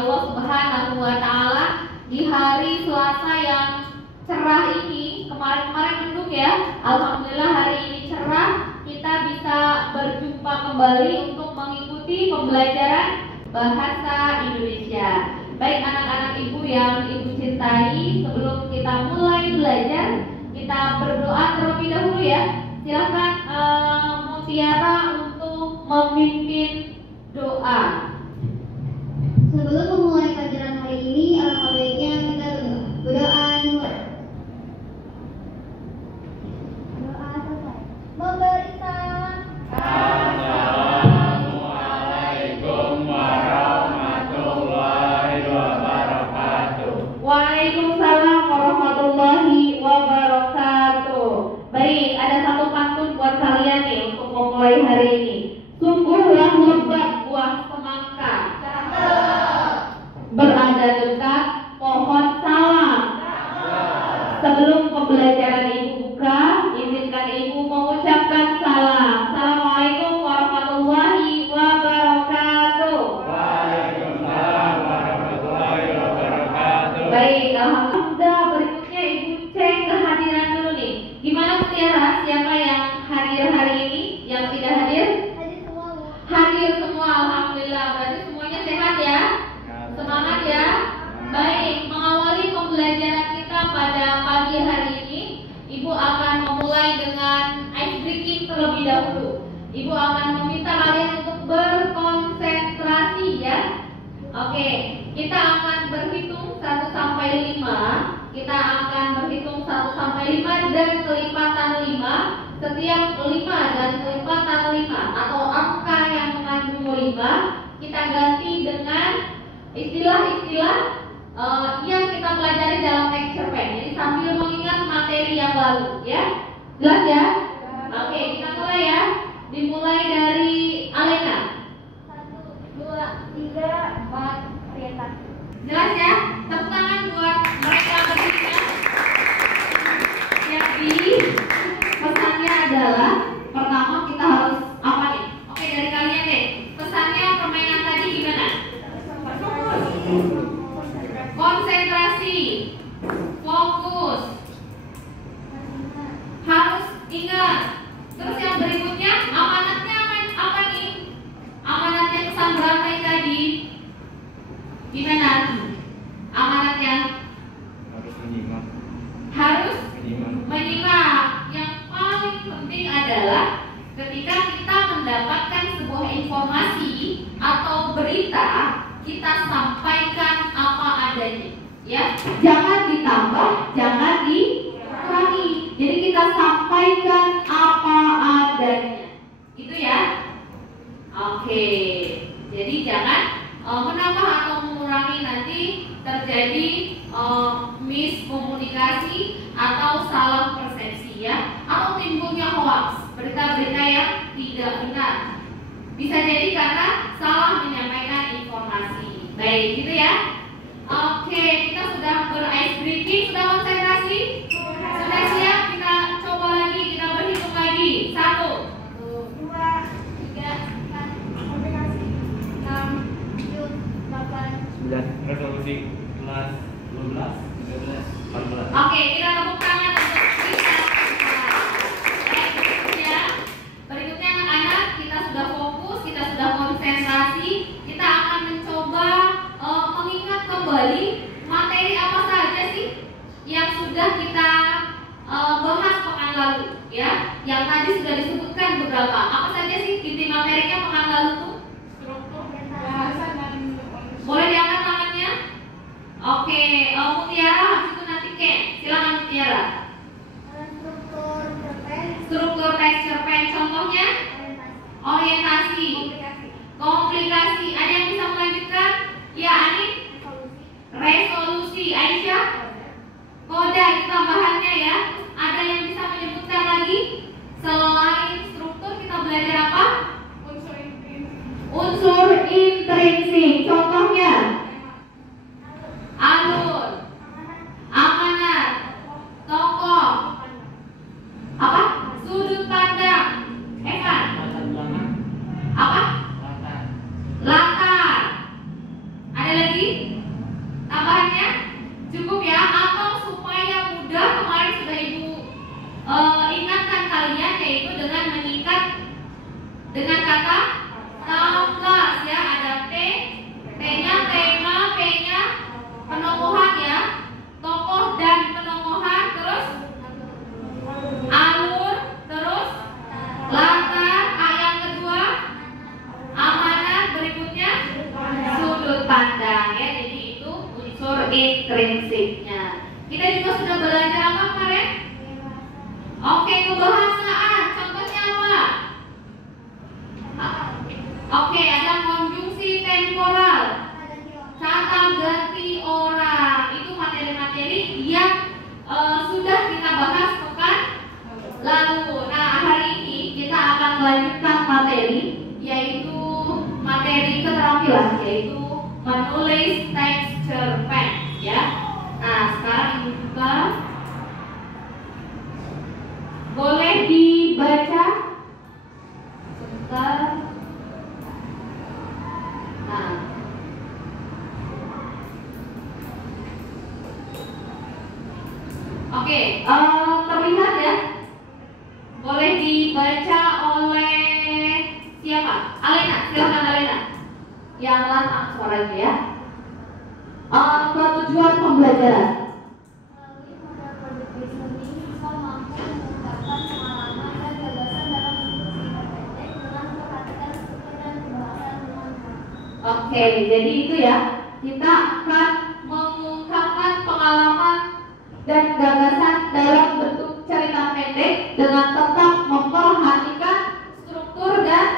Allah Subhanahu wa Ta'ala di hari Selasa yang cerah ini. Kemarin-kemarin mendung ya. Alhamdulillah hari ini cerah. Kita bisa berjumpa kembali untuk mengikuti pembelajaran bahasa Indonesia. Baik anak-anak ibu yang ibu cintai, sebelum kita mulai belajar, kita berdoa terlebih dahulu ya. Silakan Mutiara untuk memimpin doa. Sebelum memulai pelajaran hari ini, alangkah baiknya kita berdoa dulu. Doa selesai. Memberi salam. Assalamualaikum warahmatullahi wabarakatuh. Waalaikumsalam warahmatullahi wabarakatuh. Baik, ada satu pantun buat kalian nih untuk memulai hari ini. Sungguhlah lebat buah semangka, berada dekat pohon salam. Sebelum pembelajaran ibu buka, izinkan ibu mengucapkan salam. Assalamualaikum warahmatullahi wabarakatuh. Waalaikumsalam warahmatullahi wabarakatuh. Baik, alhamdulillah. Berikutnya ibu cek kehadiran dulu nih. Gimana Mutiara? Siapa yang hadir hari ini? Yang tidak hadir? Hadir semua, Bu. Hadir semua, alhamdulillah. Berarti semuanya sehat ya? Semangat ya. Baik, mengawali pembelajaran kita pada pagi hari ini, ibu akan memulai dengan ice breaking terlebih dahulu. Ibu akan meminta kalian untuk berkonsentrasi ya. Oke, kita akan berhitung 1 sampai 5. Kita akan berhitung 1 sampai 5 dan kelipatan 5. Setiap 5 dan kelipatan 5 atau angka yang mengandung 5 kita ganti dengan istilah-istilah yang kita pelajari dalam teks cerpen. Jadi sambil mengingat materi yang lalu ya. Jelas ya? Oke, kita mulai ya. Dimulai dari Alena. 1, 2, 3, 4, orientasi. Jelas ya? Tepuk tangan buat mereka bertiga. Jadi pesannya adalah pertama kita harus apa nih? Oke, dari kalian deh. Pesannya permainan tadi gimana? Konsentrasi, fokus, harus ingat. Terus yang berikutnya amanatnya apa nih? Amanatnya pesan berantai tadi gimana? Amanatnya Harus menyimak. harus menyimak. Yang paling penting adalah ketika kita mendapatkan sebuah informasi atau berita, kita sampaikan apa adanya ya. Jangan ditambah, jangan dikurangi. Jadi kita sampaikan apa adanya. Gitu ya. Oke. Jadi jangan menambah atau mengurangi, nanti terjadi miskomunikasi atau salah persepsi ya, atau timbulnya hoax, berita-berita yang tidak benar. Bisa jadi karena salah menyampaikan informasi. Baik, gitu ya. Oke, kita sudah ber-ice breaking, sudah konsentrasi? Sudah siap? Kita coba lagi, kita berhitung lagi. 1, 2, 3, 4, aplikasi 6, 7, 8. 9. Resolusi kelas 12, 13, 14. Oke, kita tepuk tangan untuk kita. Berikutnya, berikutnya anak-anak, kita sudah fokus, kita sudah konsentrasi. Kita akan mencoba mengingat kembali materi apa saja sih yang sudah kita bahas pekan lalu, ya. Yang tadi sudah disebutkan beberapa. Apa saja sih inti materinya pekan lalu tuh? Struktur, bahasa, dan Boleh diangkat tangannya? Oke, Mutiara, habis itu nanti Ken. Silakan Mutiara. struktur cerpen, Struktur teks cerpen, contohnya orientasi, komplikasi. Ada yang bisa melanjutkan? Ya, Ani. Resolusi. Aisyah. Koda itu tambahannya ya. Ada yang bisa menyebutkan lagi? Selain struktur kita belajar apa? unsur intrinsiknya. Kita juga sudah belajar apa kemarin? Oke, kebahasaan. Contohnya apa? Oke, ada konjungsi temporal, kata ganti orang. Itu materi-materi yang sudah kita bahas pekan lalu. Nah, hari ini kita akan melanjutkan materi, yaitu materi keterampilan, yaitu menulis teks cerpen, ya. Nah, sekarang dibuka. Boleh dibaca sebentar. Nah, oke, terlihat ya. Boleh dibaca oleh siapa? Alena, silakan Alena. Yang lantang suaranya ya. Tujuan pembelajaran. Melalui model produk listening, siswa mampu mengungkapkan pengalaman dan gagasan dalam bentuk cerita pendek dengan memperhatikan struktur dan kebahasaan teman-teman. Oke, jadi itu ya. Kita akan mengungkapkan pengalaman dan gagasan dalam bentuk cerita pendek dengan tetap memperhatikan struktur dan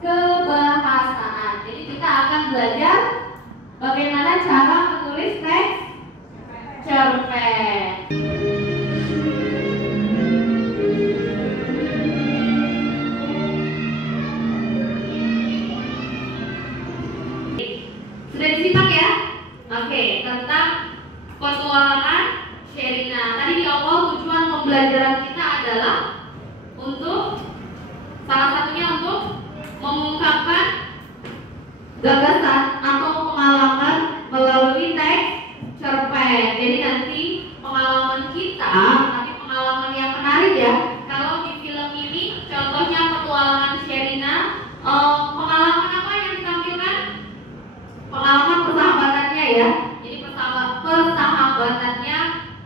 kebahasaan. Jadi kita akan belajar bagaimana cara menulis teks cerpen. Sudah disimak ya? Oke, tentang petualangan Sherina. Tadi di awal tujuan pembelajaran kita adalah untuk salah satunya untuk mengungkapkan gagasan atau pengalaman melalui teks cerpen. Jadi nanti pengalaman kita, tapi pengalaman yang menarik ya. Kalau di film ini contohnya petualangan Sherina, pengalaman apa yang ditampilkan? Pengalaman persahabatannya ya. Jadi persahabatannya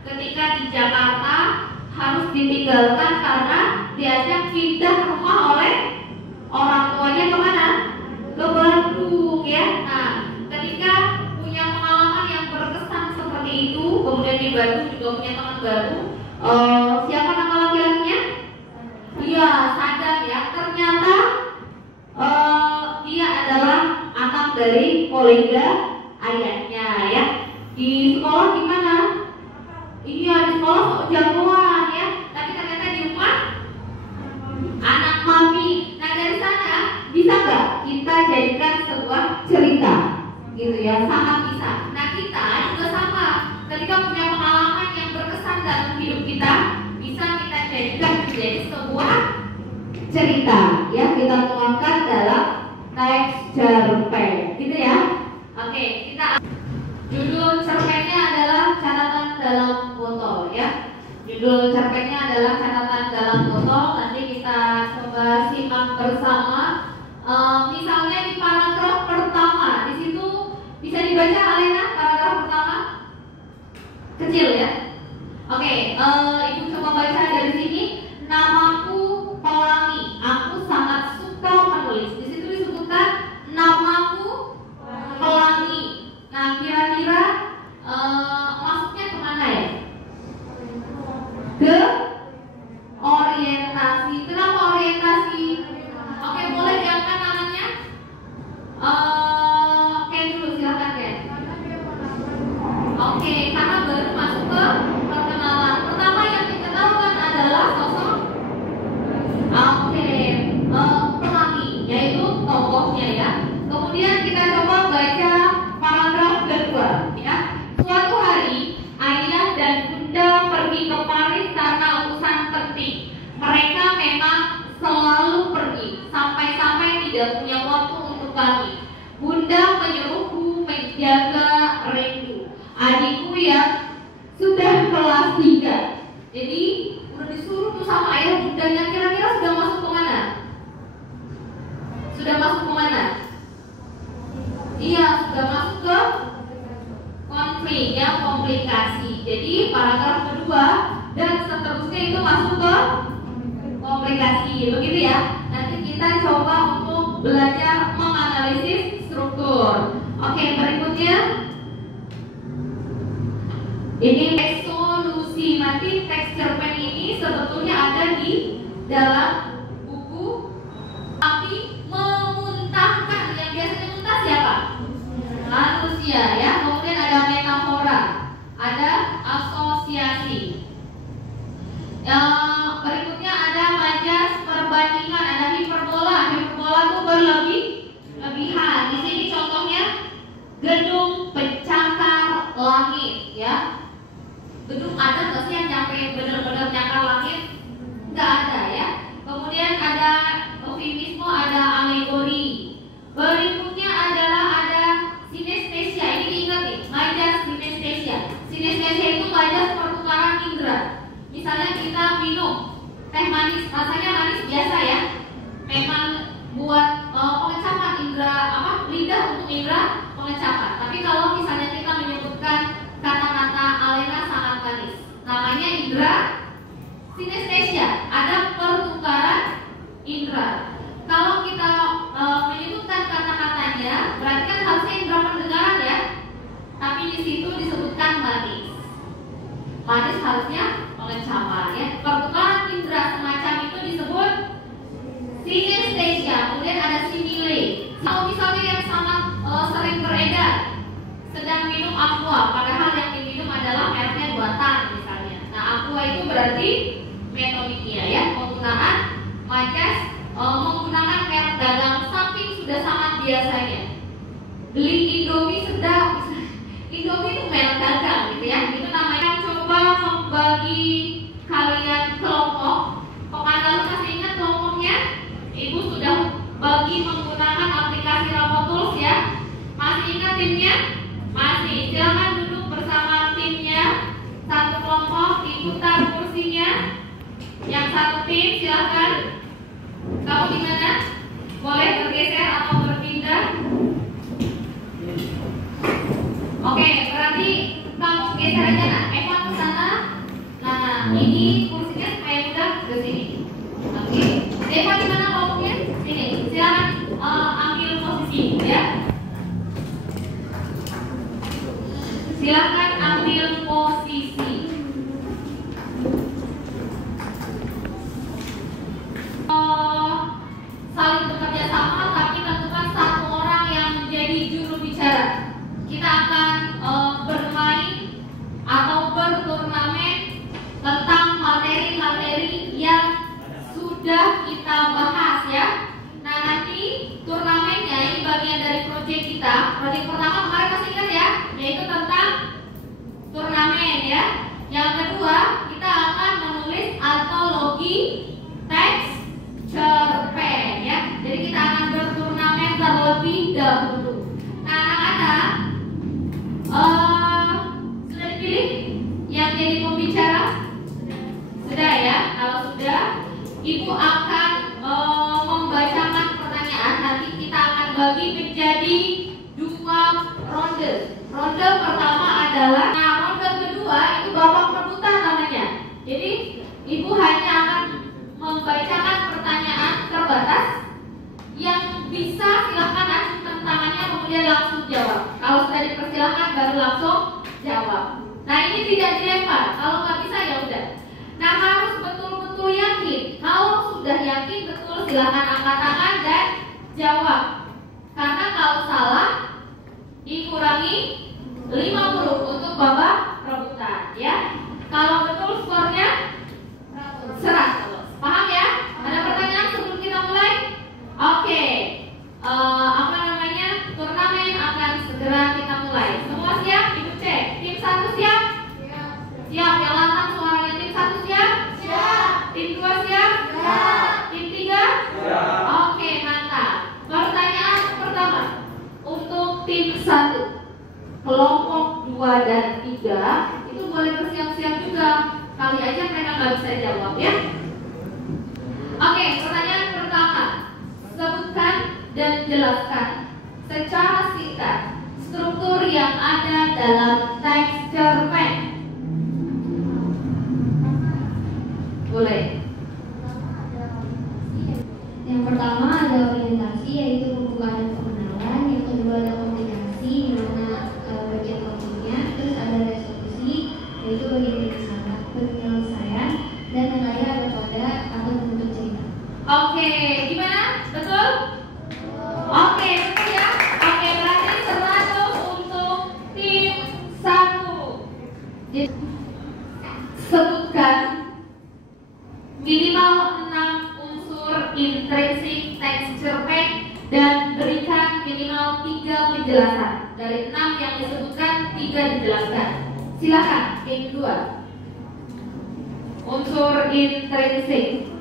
ketika di Jakarta harus ditinggalkan karena diajak pindah rumah oleh orang tuanya kemana? Ke Bandung ya. Nah, ketika punya pengalaman yang berkesan seperti itu, kemudian di Bandung juga punya teman baru. Siapa nama laki-lakinya? Iya, Sadam ya. Ternyata dia adalah anak dari kolega ayahnya ya. Di sekolah gimana? Iya, di sekolah sok jagoan ya. Tapi ternyata di rumah anak mami. Nah, dari sana bisa nggak kita jadikan sebuah cerita gitu ya? Sangat bisa. Nah, kita juga sama. Ketika punya pengalaman yang berkesan dalam hidup kita, bisa kita jadikan menjadi sebuah cerita ya. Kita tuangkan dalam teks cerpen gitu ya. Oke, kita judul cerpennya adalah catatan dalam botol ya. Judul cerpennya adalah catatan dalam botol. Nanti kita coba simak bersama. Misalnya di paragraf pertama, di situ bisa dibaca Alena paragraf pertama kecil ya. Oke, ibu coba baca dari sini. Namaku Pelangi, aku sangat suka menulis. Di situ disebutkan namaku Pelangi. Nah, kira-kira masuknya kemana ya? Ke orientasi. Kenapa orientasi? Oke, boleh diangkat tangannya. Ken dulu, silakan Ken. Oke, karena baru masuk ke perkenalan. Pertama yang dikenalkan adalah sosok Pelangi, yaitu tokohnya ya. Kemudian kita coba baca paragraf kedua ya. Suatu hari ayah dan bunda pergi ke Paris karena urusan penting. Mereka memang selalu pergi, sampai-sampai tidak punya waktu untuk kami. Bunda menyuruhku menjaga Rindu, adikku yang sudah kelas 3. Jadi udah disuruh tuh sama ayah bundanya. Kira-kira sudah masuk ke mana? Sudah masuk ke mana? Iya, sudah masuk ke konflik ya, komplikasi. Jadi paragraf kedua dan seterusnya itu masuk ke komplikasi, begitu ya. Nanti kita coba untuk belajar menganalisis struktur. Oke, berikutnya Ini resolusi. Nanti teks cerpen ini sebetulnya ada di dalam buku. Tapi memuntahkan, yang biasanya muntah siapa? Manusia ya. Kemudian ada metafora, ada asosiasi. Berikutnya ada majas perbandingan, ada hiperbola. Hiperbola itu berlebihan. Di sini contohnya gedung pencakar langit ya. Gedung ada nggak sih yang nyampe benar-benar nyakar langit? Nggak ada ya. Kemudian ada eufemisme, ada alegori. Berikutnya adalah ada sinestesia. Ini diingat nih, majas sinestesia. Sinestesia itu majas pertukaran indera. Misalnya kita minum teh manis, rasanya manis biasa ya. Memang buat pengecapan indera lidah untuk indera pengecapan. Tapi kalau misalnya kita menyebutkan kata-kata Alena sangat manis, namanya indera sinestesia. Ada pertukaran indera. Kalau kita menyebutkan kata-katanya, berarti kan harusnya indera pendengaran ya. Tapi di situ disebutkan manis. Manis harusnya pengecapan ya. Pertukaran indera semacam itu disebut sinestesia. Kemudian ada simile. Kalau misalnya yang sangat sering beredar, sedang minum aqua, padahal yang diminum adalah mereknya buatan misalnya. Nah, aqua itu berarti metodiknya ya, penggunaan majas menggunakan merek dagang, saking sudah sangat biasanya. Beli Indomie sedap. Indomie itu merek dagang gitu ya. Itu namanya. Coba membagi kalian kelompok. Pekan lalu masih ingat kelompoknya? Ibu sudah bagi menggunakan aplikasi Rapotools ya. Masih ingat timnya? Masih. Silakan duduk bersama timnya. Satu kelompok, diputar kursinya. Yang satu tim silakan. Kamu di mana? Boleh bergeser atau berpindah. Oke, berarti kamu geser aja nak. Emang ke sana. Nah, ini kursinya supaya mudah ke sini. Oke. Eva di mana kelompoknya? Sini. Silakan ambil posisi ya. Silakan ambil posisi. Saling bekerja sama, tapi tentukan satu orang yang menjadi juru bicara. Kita akan bermain atau berturnamen tentang materi-materi yang sudah kita bahas ya. Nah, nanti turnamennya ini bagian dari proyek kita. Proyek pertama kemarin masih ingat ya, yaitu tentang turnamen ya. Yang kedua, kita akan menulis antologi teks cerpen ya. Jadi kita akan berturnamen terlebih dahulu. Nah, anak-anak sudah dipilih yang jadi pembicara? Sudah ya. Kalau sudah, Ibu akan membacakan pertanyaan. Nanti kita akan bagi menjadi 2 ronde. Ronde pertama adalah, nah ronde kedua itu babak rebutan namanya. Jadi Ibu hanya akan membacakan pertanyaan terbatas. Yang bisa silakan acungkan tangannya kemudian langsung jawab. Kalau sudah dipersilakan baru langsung jawab. Nah, ini tidak dilempar. Kalau nggak bisa ya udah. Nah, harus betul-betul yakin. Kalau sudah yakin betul, silakan angkat tangan dan jawab. Karena kalau salah dikurangi 50 untuk babak rebutan ya. Kalau betul skornya 100. Paham ya? Ada pertanyaan sebelum kita mulai? Oke. Turnamen akan segera kita mulai. Semua siap? Ibu cek. Tim 1 siap? Siap. Yang lantang suaranya. Tim 1 siap? Siap. Tim 2 siap? Siap. Tim 3? Siap. Oke, mantap. Pertanyaan pertama untuk tim 1. Kelompok 2 dan 3 itu boleh bersiap-siap juga. Kali aja mereka nggak bisa jawab ya. Oke, pertanyaan pertama. Sebutkan dan jelaskan secara singkat struktur yang ada dalam teks cerpen. Boleh. Yang pertama ada orientasi, yaitu pembukaan dan pengenalan. Yang kedua ada komunikasi, di mana bagian pentingnya. Terus ada resolusi, Dari 6 yang disebutkan 3 dijelaskan. Silakan tim 2. Unsur intrinsik.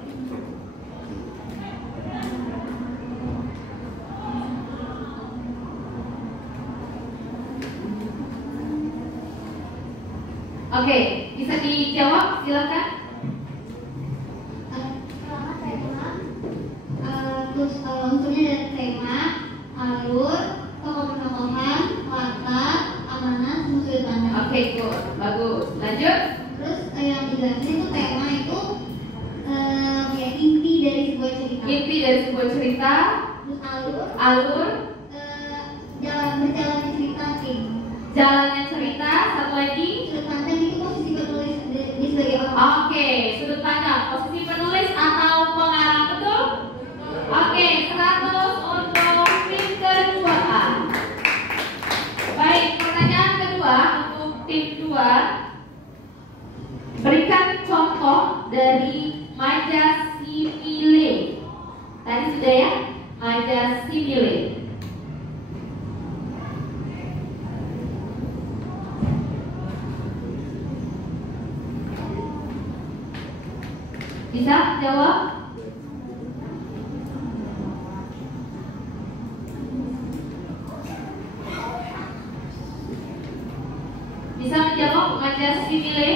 Oke, bisa dijawab, silakan. Pertama tema, terus unsurnya dari tema, alur, tokoh-tokohan, latar, amanah, sudut pandang. Oke, good, bagus. Lanjut. Terus yang dijelasin itu tema itu ya inti dari sebuah cerita. Inti dari sebuah cerita. Terus Alur. berjalannya cerita tim. Jalannya cerita. Satu lagi. Sudut pandang itu posisi penulis di sebagai orang. Oke, sudut pandang, posisi penulis atau pengarang, betul? Oke, 100 untuk tim kedua. Baik, pertanyaan kedua untuk tim 2. Berikan contoh dari maja simile. Tadi sudah ya, maja simile. Bisa jawab? Bisa menjawab maja simile?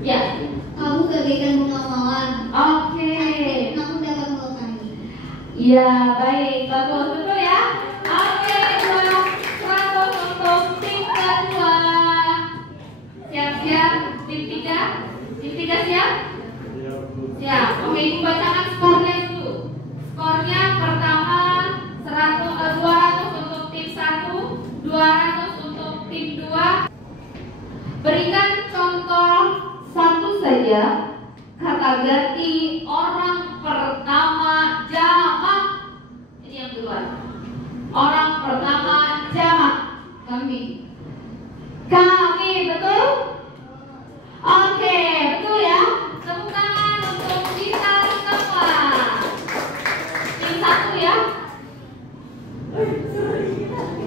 Ya. Kamu bagaikan bunga mawar. Oke. Aku dapat melukai. Iya, baik, bagus, betul ya. Oke, 100 untuk tim kedua. Siap-siap, tim 3. Tim 3 siap? Siap. Oke, ibu bacakan skornya dulu. Skornya pertama 200 untuk tim 1, 200 untuk tim 2. Berikan contoh satu saja kata ganti orang pertama jamak. Ini yang kedua. Orang pertama jamak. Kami. Kami, betul? Oke, betul ya. Tepuk tangan untuk kita semua. Tim 1 ya.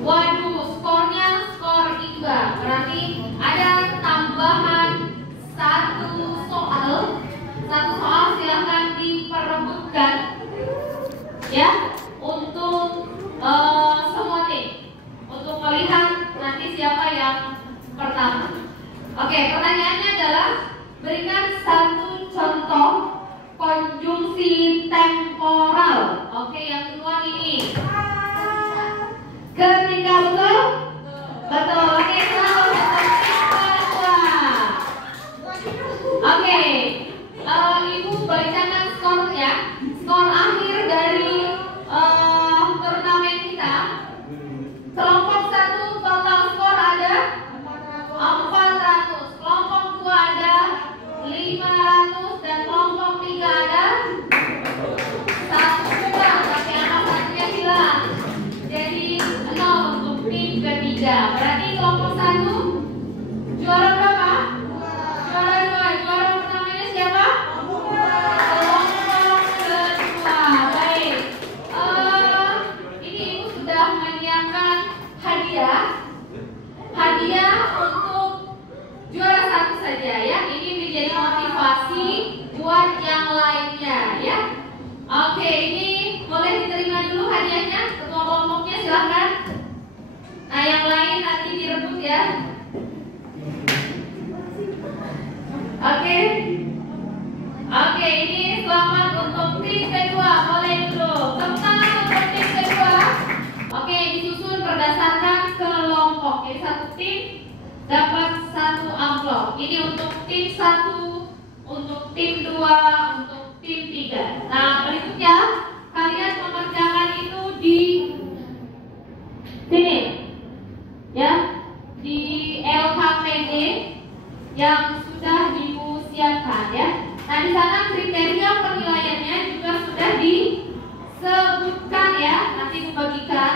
Waduh, skornya skor imbang. Berarti ada tambahan satu soal. Satu soal silahkan diperebutkan ya untuk semua tim untuk melihat nanti siapa yang pertama. Oke, pertanyaannya adalah berikan satu contoh konjungsi temporal. Oke, yang kedua ini. Ketika betul? Betul. Oke, selamat untuk kedua. Oke, ibu bacakan skor ya. Skor akhir dari turnamen kita. Kelompok 1 total skor ada 400. Kelompok 2 ada 500 dan kelompok 3 ada 1 tapi angka satunya hilang. Jadi 0 untuk tim ketiga. Berarti kelompok 1 juara berapa? Juara 2. Juara pertamanya siapa? Kelompok kedua. Baik. Ini ibu sudah menyiapkan hadiah. Hadiah untuk juara 1 saja ya. Ini menjadi motivasi buat yang lainnya ya. Oke, ini boleh diterima dulu hadiahnya. Ketua kelompoknya silahkan. Nah, yang lain nanti direbut ya. Oke. Oke, ini selamat untuk tim kedua. Boleh dulu. Tepuk tangan untuk tim kedua. Oke, disusun berdasarkan kelompok. Jadi satu tim dapat 1 amplop. Ini untuk tim 1, untuk tim 2, untuk tim 3. Nah, berikutnya kalian mengerjakan itu di sini. Ya, di LKPD yang sudah dimusiakan ya. Nah, di sana kriteria penilaiannya juga sudah disebutkan ya. Nanti dibagikan.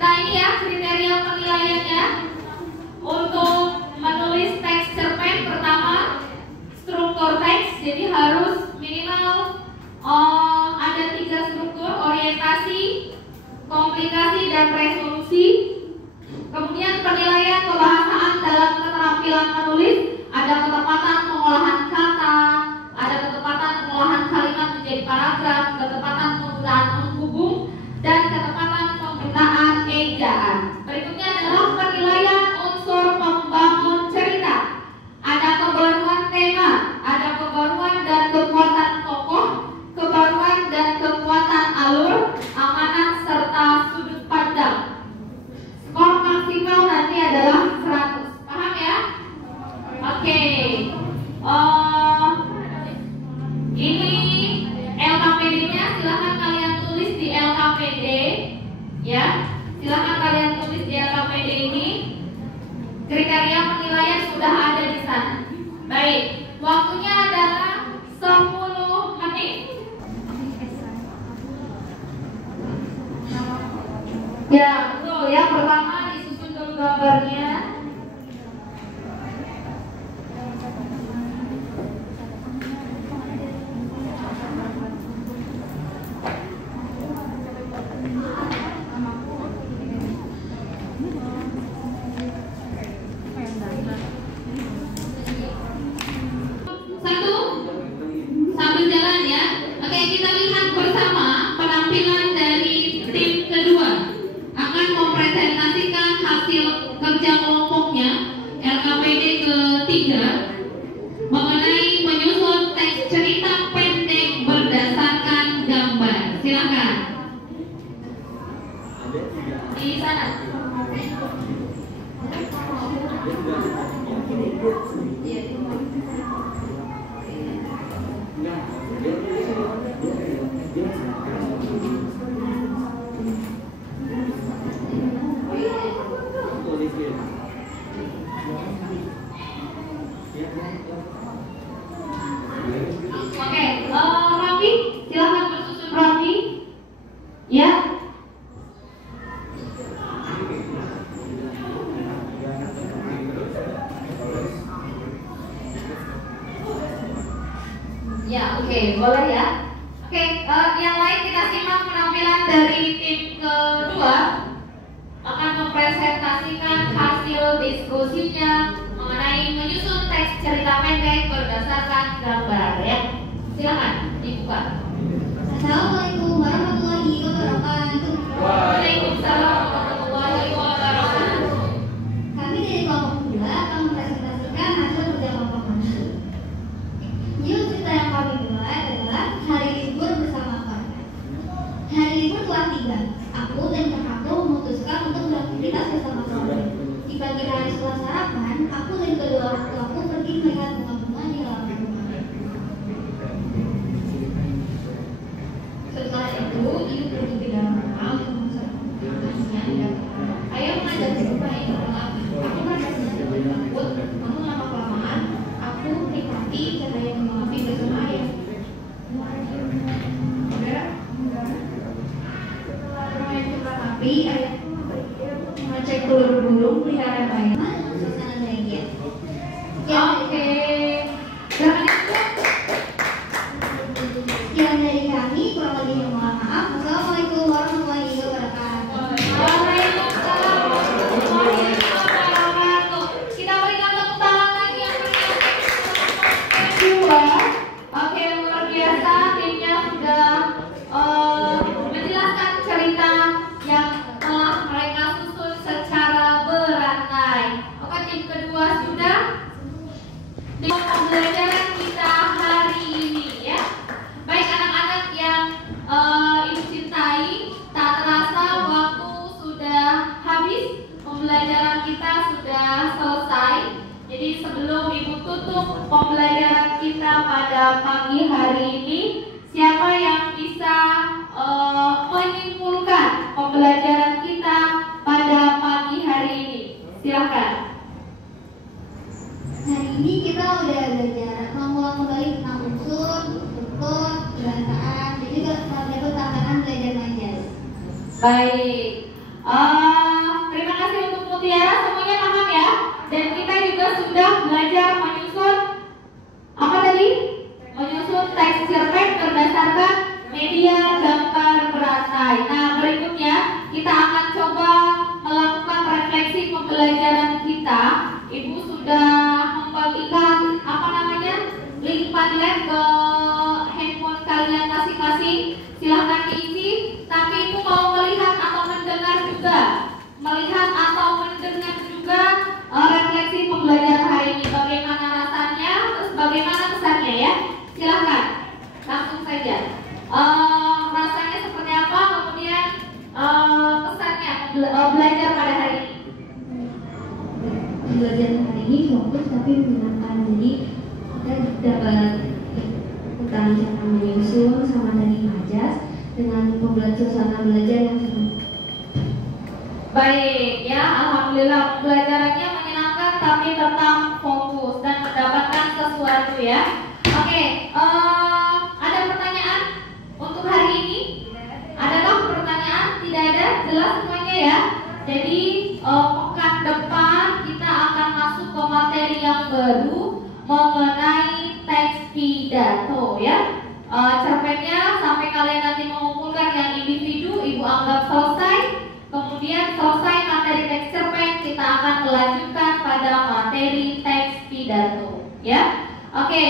Nah, ini ya kriteria penilaiannya. Untuk menulis teks cerpen pertama struktur teks, jadi harus minimal ada 3 struktur: orientasi, komunikasi dan resolusi. Kemudian penilaian kebahasaan dalam keterampilan menulis, ada ketepatan pengolahan kata, ada ketepatan pengolahan kalimat menjadi paragraf, ketepatan penggunaan penghubung, dan ketepatan penggunaan ejaan. Berikutnya adalah penilaian unsur pembangun cerita. Ada kebaruan tema, ada kebaruan dan kekuatan tokoh, kebaruan dan kekuatan alur, amanat serta sudut pandang. Skor maksimal nanti adalah 100. Paham ya? Oke. Ini LKPD-nya silahkan kalian tulis di LKPD, ya. Silahkan kalian tulis di LKPD ini. Kriteria penilaian sudah ada di sana. Baik, waktunya adalah 10 menit. Ya, betul ya. Pertama disusun dulu gambarnya. Mengenai menyusun teks cerita pendek berdasarkan gambar. Silakan. Di sana. Oke, Raffi, silakan bersusun Raffi. Ya. Ya, oke, boleh ya. Oke, yang lain kita simak penampilan dari tim kedua akan mempresentasikan hasil diskusinya mengenai menyusun teks cerita pendek berdasarkan gambar ya. Silakan dibuka. Assalamualaikum warahmatullahi wabarakatuh. Waalaikumsalam warahmatullahi wabarakatuh. Kami dari kelompok 2 akan mempresentasikan hasil kerja kelompok kami. Judul cerita yang kami buat adalah Hari Libur Bersama Keluarga. Hari libur telah tiba. Aku dan kakakku memutuskan untuk beraktivitas bersama keluarga. Di pagi hari setelah sarapan, aku dan kedua orang tuaku pergi melihat bunga-bunga di halaman rumah. Setelah itu, ibu pergi ke dalam rumah untuk mengasihnya di dapur. Ayah mengajak rumah ini pulang. Aku merasanya sedikit takut, namun lama-kelamaan aku menikmati cahaya bunga api bersama ayah. Setelah bermain kembang api, ayahku mengecek telur burung peliharaan ayah. Suasana bahagia. Oke. Sekian dari kami, kurang lebihnya mohon maaf. Wassalamualaikum warahmatullahi wabarakatuh. Waalaikumsalam warahmatullahi wabarakatuh. Kita berikan tepuk tangan lagi yang kedua. Oke, luar biasa, timnya sudah menjelaskan cerita yang telah mereka susun secara berantai. Oke, tim kedua sudah di pembelajaran kita hari ini ya. Baik anak-anak yang ibu cintai, tak terasa waktu sudah habis, pembelajaran kita sudah selesai. Jadi sebelum ibu tutup pembelajaran kita pada pagi hari ini, siapa yang bisa menyimpulkan pembelajaran kita pada pagi hari ini? Silakan. Hari ini kita udah belajar mengulang kembali tentang unsur, struktur, bahasaan, dan juga dapat tambahan belajar mengajar. Baik. Terima kasih untuk Mutiara, semuanya paham ya? Dan kita juga sudah belajar menyusun apa tadi? Menyusun teks cerpen berdasarkan media gambar berantai. Nah, berikutnya kita akan coba melakukan refleksi pembelajaran kita. Ibu sudah membagikan link Padlet ke handphone kalian masing-masing. Silahkan diisi. Tapi ibu mau melihat atau mendengar juga refleksi pembelajaran hari ini. Bagaimana rasanya, terus bagaimana kesannya ya? Silahkan, langsung saja. Rasanya seperti apa, kemudian kesannya belajar pada hari ini. Belajar hari ini fokus tapi menyenangkan. Jadi kita dapat tentang cara menyusun sama dari majas dengan suasana belajar yang seru. Baik ya, alhamdulillah pembelajarannya menyenangkan tapi tetap fokus dan mendapatkan sesuatu ya. Oke, ada pertanyaan untuk hari ini? Adakah pertanyaan? Tidak ada? Jelas semuanya ya. Jadi pekan depan kita akan masuk ke materi yang baru mengenai teks pidato ya. Cerpennya sampai kalian nanti mengumpulkan yang individu, ibu anggap selesai. Kemudian selesai materi teks cerpen, kita akan melanjutkan pada materi teks pidato ya. Oke,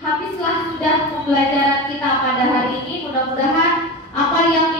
habislah sudah pembelajaran kita pada hari ini. Mudah-mudahan apa yang